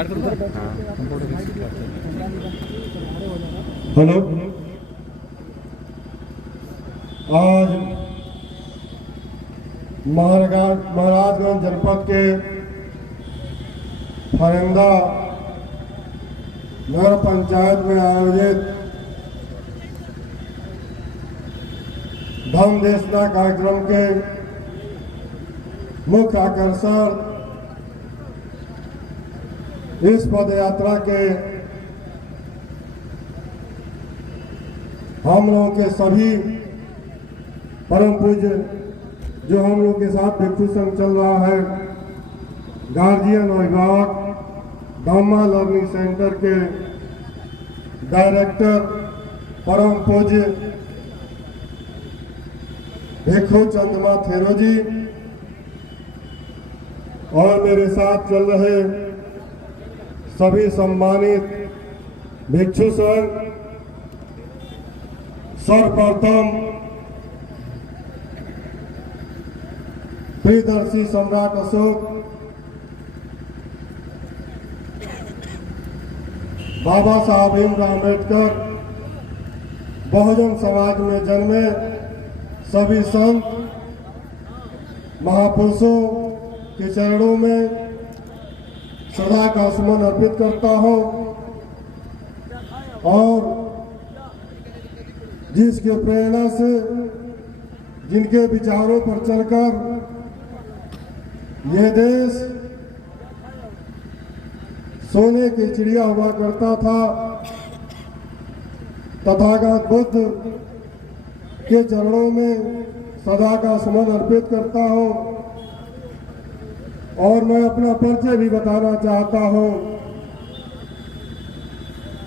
Hello, आज महाराजगंज जनपद के फरेंदा नगर पंचायत में आयोजित धम्म देशना कार्यक्रम के मुख्य आकर्षण इस पद यात्रा के हम लोगों के सभी परम पूज्य जो हम लोग के साथ भिक्षु संघ चल रहा है, गार्जियन और अभिभावक, धम्मा लर्निंग सेंटर के डायरेक्टर परम पूज्य भिक्षु चंद्रमा थेरो जी और मेरे साथ चल रहे सभी सम्मानित भिक्षु संघ, सर्वप्रथम प्रियदर्शी सम्राट अशोक, बाबा साहब भीमराव अम्बेडकर, बहुजन समाज में जन्मे सभी संत महापुरुषों के चरणों में श्रद्धा का सुमन अर्पित करता हूं और जिसके प्रेरणा से, जिनके विचारों पर चलकर यह देश सोने की चिड़िया हुआ करता था, तथागत बुद्ध के चरणों में सदा का सुमन अर्पित करता हूं और मैं अपना परिचय भी बताना चाहता हूं।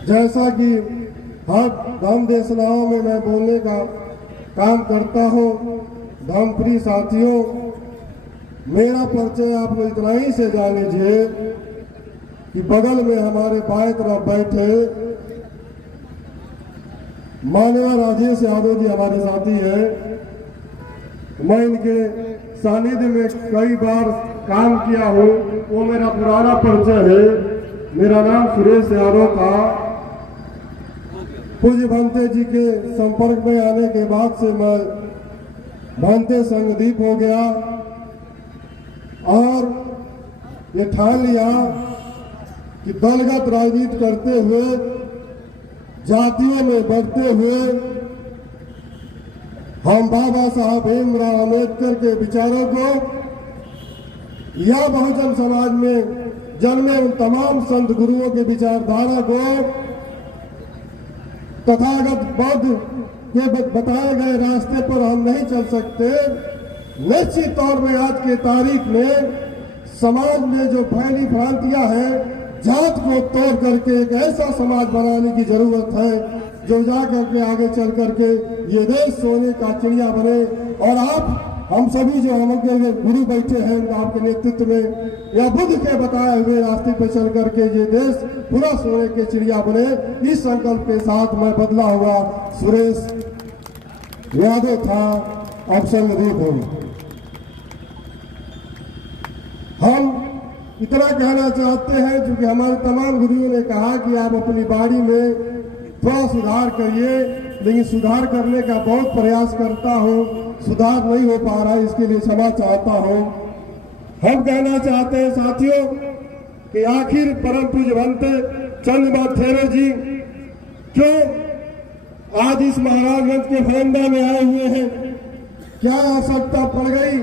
जैसा कि हर धम्म देशनाओं में मैं बोलने का काम करता हूं, धम्मप्रिय साथियों, मेरा परिचय आप लोग इतना ही से जान लीजिए कि बगल में हमारे बाएं तरफ बैठे मानवा राजेश यादव जी हमारे साथी हैं। मैं इनके सानिध्य में कई बार काम किया हूँ, वो मेरा पुराना परिचय है। मेरा नाम सुरेश यादव था। पूज्य भंते जी के संपर्क में आने के बाद से मैं भंते संगदीप हो गया और ये ठान लिया कि दलगत राजनीति करते हुए, जातियों में बढ़ते हुए हम बाबा साहब भीमराव अम्बेडकर के विचारों को या बहुजन समाज में जन्मे उन तमाम संत गुरुओं के विचारधारा को तथागत बुद्ध के बताए गए रास्ते पर हम नहीं चल सकते। निश्चित तौर में आज के तारीख में समाज में जो फैली भ्रांतियां हैं, जात को तोड़ करके एक ऐसा समाज बनाने की जरूरत है जो जाकर के आगे चल करके ये देश सोने का चिड़िया बने। और आप हम सभी जो हमारे गुरु बैठे हैं आपके नेतृत्व में या बुद्ध के बताए हुए रास्ते पर चल करके ये देश पूरा सोने के चिड़िया बने, इस संकल्प के साथ मैं बदला हुआ सुरेश यादव था, अब संगदीप हूं। हम इतना कहना चाहते हैं क्योंकि हमारे तमाम गुरुओं ने कहा कि आप अपनी बाड़ी में थोड़ा सुधार करिए, लेकिन सुधार करने का बहुत प्रयास करता हूं, सुधार नहीं हो पा रहा है, इसके लिए क्षमा चाहता हूं। हम कहना चाहते हैं साथियों कि आखिर परम पूज्य भंते चंद्रमा थेरो जी क्यों आज इस महाराजगंज के फरेंदा में आए हुए हैं? क्या आवश्यकता पड़ गई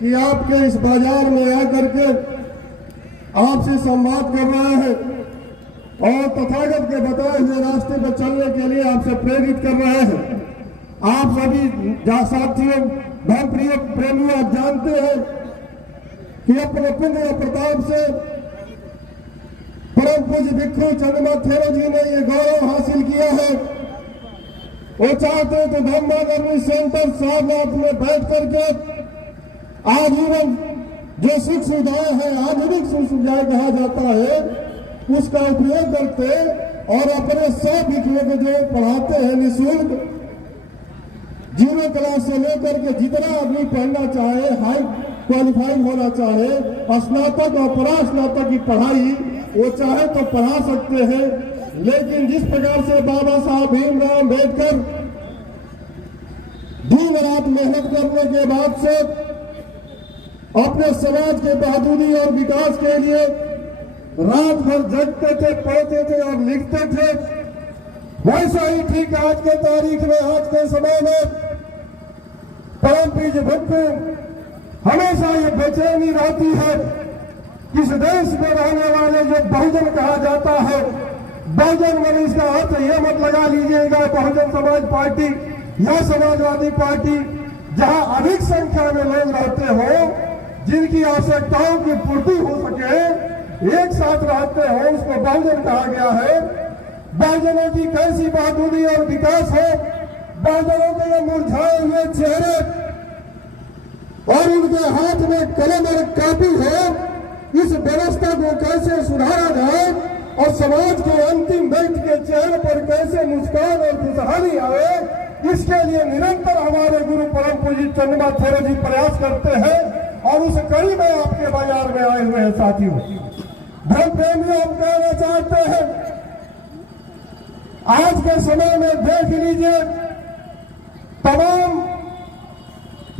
कि आपके इस बाजार में आकर के आपसे संवाद कर रहा है और तथागत के बताए हुए रास्ते पर चलने के लिए आपसे प्रेरित कर रहे हैं? आप सभी साथियों, धर्म प्रिय प्रेमियों, आप जानते हैं कि अपने पुण्य प्रताप से परम पूज्य भिक्षु चंद्रमा थेरो जी ने ये गौरव हासिल किया है। वो चाहते तो धम्मा लर्निंग सेंटर सारनाथ में बैठ करके आजीवन जो सुख सुविधाएं हैं, आधुनिक सुख सुविधाएं कहा जाता है, उसका उपयोग करते और अपने 100 भिक्षुओं को जो पढ़ाते हैं निःशुल्क, जीरो क्लास से लेकर के जितना आदमी पढ़ना चाहे, हाई क्वालिफाइड होना चाहे, स्नातक और परास्नातक की पढ़ाई वो चाहे तो पढ़ा सकते हैं, लेकिन जिस प्रकार से बाबा साहब भीमराव अम्बेडकर दिन रात मेहनत करने के बाद से अपने समाज के बहादुरी और विकास के लिए रात भर जगते थे, पढ़ते थे और लिखते थे, वैसा ही ठीक आज के तारीख में, आज के समय में परम पूज्य भक्तों हमेशा ये बेचैनी रहती है। इस देश में रहने वाले जो बहुजन कहा जाता है, बहुजन में इसका अर्थ ये मत लगा लीजिएगा बहुजन समाज पार्टी या समाजवादी पार्टी, जहां अधिक संख्या में लोग रहते हो, जिनकी आवश्यकताओं की पूर्ति हो सके, एक साथ रहते हो, उसको बहुजन कहा गया है। बहुजनों की कैसी बहादुरी और विकास हो, बहुजनों के ये मुरझाए हुए चेहरे और उनके हाथ में कलम और कापी हो, इस व्यवस्था को कैसे सुधारा जाए और समाज के अंतिम व्यक्ति के चेहरे पर कैसे मुस्कान और खुशहाली आए, इसके लिए निरंतर हमारे गुरु परम पूज्य चंद्रमा थेरो जी प्रयास करते हैं और उस कड़ी में आपके बाजार में आए हुए हैं। साथियों, धर्म प्रेमियों, हम कहना चाहते हैं, आज के समय में देख लीजिए तमाम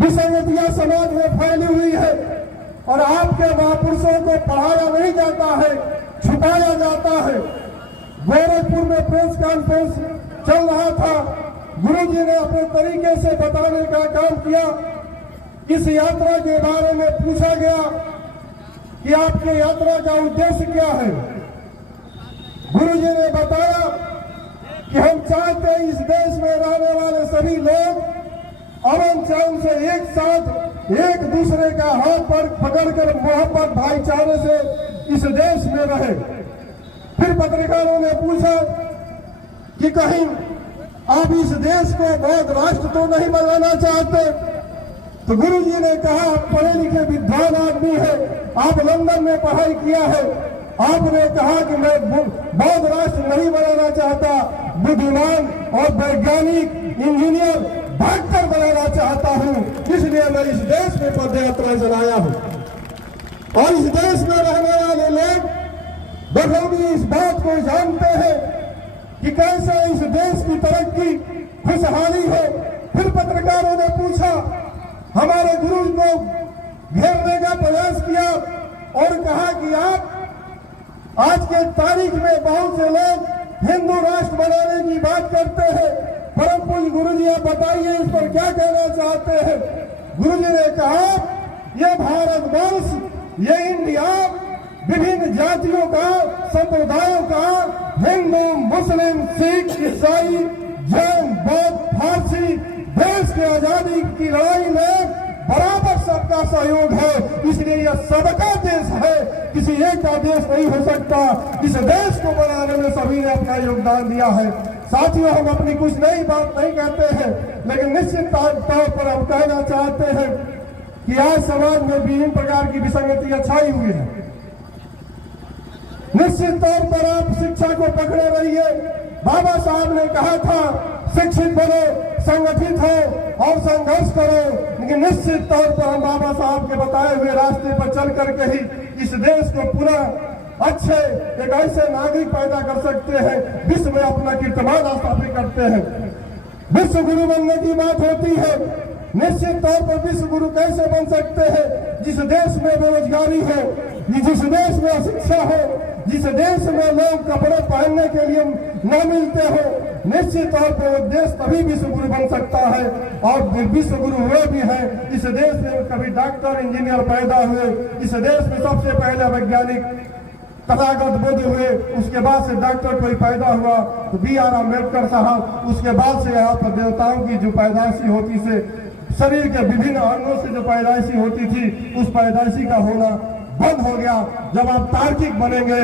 विसंगतियां समाज में फैली हुई है और आपके महापुरुषों को पढ़ाया नहीं जाता है, छुपाया जाता है। गोरखपुर में प्रेस कॉन्फ्रेंस चल रहा था, गुरुजी ने अपने तरीके से बताने का काम किया। इस यात्रा के बारे में पूछा गया कि आपके यात्रा का उद्देश्य क्या है। गुरुजी ने बताया कि हम चाहते हैं इस देश में रहने वाले सभी लोग अमन चैन से एक साथ एक दूसरे का हाथ पर पकड़कर मोहब्बत भाईचारे से इस देश में रहे। फिर पत्रकारों ने पूछा कि कहीं आप इस देश को बौद्ध राष्ट्र तो नहीं बनाना चाहते? तो गुरुजी ने कहा, पढ़े लिखे विद्वान आदमी है, आप लंदन में पढ़ाई किया है, आपने कहा कि मैं बौद्ध राष्ट्र नहीं बनाना चाहता, बुद्धिमान और वैज्ञानिक, इंजीनियर, डॉक्टर बनाना चाहता हूं, इसलिए मैं इस देश में पदयात्रा चलाया हूं। और इस देश में रहने वाले लोग बखूबी इस बात को जानते हैं कि कैसे इस देश की तरक्की, खुशहाली है। फिर पत्रकारों ने पूछा, हमारे गुरु को घेरने का प्रयास किया और कहा कि आप आज के तारीख में बहुत से लोग हिंदू राष्ट्र बनाने की बात करते हैं, परम पूज्य गुरुजी आप बताइए इस पर क्या कहना चाहते हैं। गुरुजी ने कहा, यह भारतवर्ष, ये इंडिया विभिन्न जातियों का, संप्रदायों का, हिंदू, मुस्लिम, सिख, ईसाई, जैन, बौद्ध, फारसी, देश की आजादी की लड़ाई में बराबर सबका सहयोग है, इसलिए यह सबका देश है, किसी एक का देश नहीं हो सकता। इस देश को बनाने में सभी ने अपना योगदान दिया है। साथियों, हम अपनी कुछ नई बात नहीं कहते हैं, लेकिन निश्चित तौर पर हम कहना चाहते हैं कि आज समाज में विभिन्न प्रकार की विसंगतियां छाई हुई है। निश्चित तौर पर आप शिक्षा को पकड़े रहिए। बाबा साहब ने कहा था, शिक्षित बनो, संगठित हो और संघर्ष करो। लेकिन निश्चित तौर पर हम बाबा साहब के बताए हुए रास्ते पर चल करके ही इस देश को पुनः अच्छे एक ऐसे नागरिक पैदा कर सकते हैं, विश्व में अपना कीर्तिमान स्थापित करते हैं। विश्व गुरु बनने की बात होती है। निश्चित तौर पर विश्व गुरु कैसे बन सकते हैं? जिस देश में बेरोजगारी हो, जिस देश में अशिक्षा हो, जिस देश में लोग कपड़े पहनने के लिए न मिलते हो, निश्चित तौर पर वो देश तभी विश्व गुरु बन सकता है। और विश्व गुरु हुए भी हैं। इस देश में कभी डॉक्टर, इंजीनियर पैदा हुए, इस देश में सबसे पहले वैज्ञानिक तथागत बुद्ध हुए, उसके बाद से डॉक्टर कोई पैदा हुआ तो B.R. अम्बेडकर साहब, उसके बाद से यहाँ पर देवताओं की जो पैदाइशी होती से, शरीर के विभिन्न अंगों से जो पैदाइशी होती थी, उस पैदाइशी का होना बंद हो गया। जब आप तार्किक बनेंगे,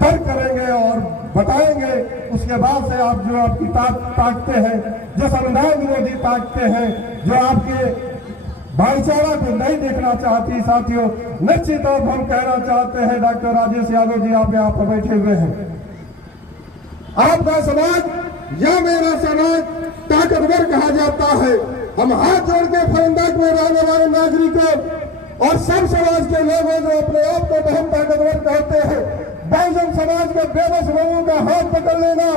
तर्क करेंगे और बताएंगे, उसके बाद से आप जो आपकी ताकते हैं, जो संविधान विरोधी ताकते हैं, जो आपके भाईचारा को नहीं देखना चाहती, साथियों, निश्चित तौर पर हम कहना चाहते हैं, डॉक्टर राजेश यादव जी आप यहाँ पर बैठे हुए हैं, आपका समाज या मेरा समाज ताकतवर कहा जाता है। हम हाथ जोड़ के फरंदाक में रहने वाले नागरिकों और सब समाज के लोगों जो अपने आप को बहुत ताकतवर कहते हैं, बहुजन समाज के बेबस लोगों का हाथ पकड़ लेना,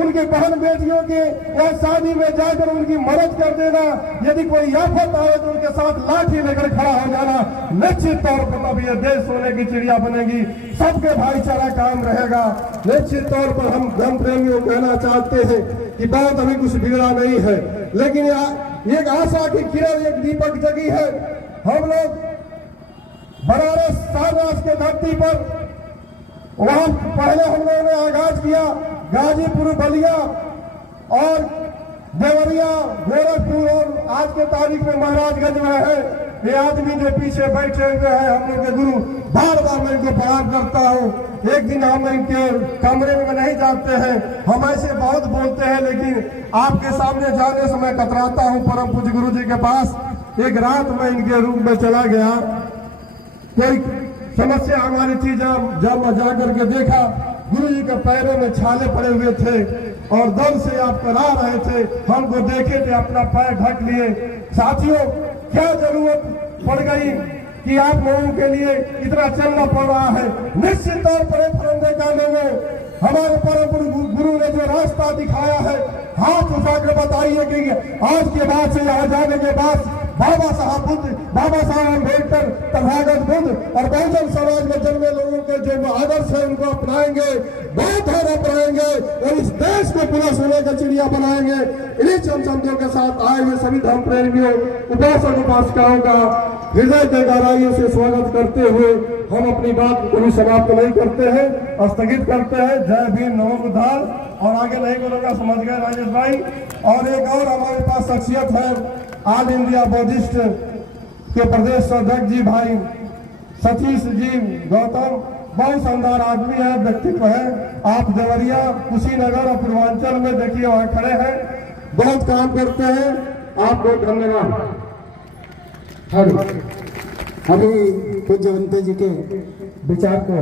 उनकी बहन बेटियों के या शादी में जाकर उनकी मदद कर देना, यदि कोई आफत आए तो उनके साथ लाठी लेकर खड़ा हो जाना, निश्चित तौर पर तब यह देश सोने की चिड़िया बनेगी, सबके भाईचारा काम रहेगा। निश्चित तौर पर हम धर्म प्रेमियों कहना चाहते हैं कि बहुत अभी कुछ बिगड़ा नहीं है, लेकिन एक आशा की किरण, एक दीपक जगी है। हम लोग बनारस सारनाथ के धरती पर, वहां पहले हम लोगों ने आगाज किया गाजीपुर, बलिया और देवरिया, गोरखपुर, और आज के तारीख में महाराजगंज में है। ये आदमी जो पीछे बैठे हुए हैं हम लोग के गुरु, बार बार मैं इनको प्रणाम करता हूँ। एक दिन हम इनके कमरे में नहीं जाते हैं, हम ऐसे बहुत बोलते हैं, लेकिन आपके सामने जाने से मैं कतराता हूँ। परम पूज्य गुरु जी के पास एक रात में इनके रूम में चला गया, कोई समस्या हमारी थी। जब मैं जा करके देखा, गुरु जी के पैरों में छाले पड़े हुए थे और दर्द से आप करा रहे थे। हमको देखे थे, अपना पैर ढक लिए। साथियों, क्या जरूरत पड़ गई कि आप लोगों के लिए इतना चलना पड़ रहा है? निश्चित तौर पर फरंदे का लोगों, हमारे परम गुरु ने जो रास्ता दिखाया है, हाथ उठाकर बताइए कि आज के बाद से यहाँ जाने के बाद बाबा साहब बुद्ध, बाबा साहब अम्बेडकर, तथागत बुद्ध और बहुजन समाज में जन्मे लोगों के जो आदर्श है उनको अपनाएंगे, बहुत और अपनाएंगे और इस देश को पूरा सोने का चिड़िया बनाएंगे। इन्हीं चंद शब्दों के साथ आए हुए सभी धर्म प्रेमियों, उपासक उपासिकाओं का हृदय के गहराइयों से स्वागत करते हुए हम अपनी बात को समाप्त नहीं करते हैं, स्थगित करते हैं। जय भीम, नमो बुद्धाय। और आगे नहीं बोलूंगा, समझ गए राजेश भाई। और एक और हमारे पास शख्सियत है, ऑल इंडिया बौद्धिस्ट के प्रदेश अध्यक्ष जी भाई सतीश जी गौतम, बहुत शानदार आदमी है, व्यक्तित्व है। आप देवरिया, कुशीनगर और पूर्वांचल में देखिए वहां खड़े हैं, बहुत काम करते हैं। आप बहुत धन्यवाद। अभी पूज्य वंते जी के विचार को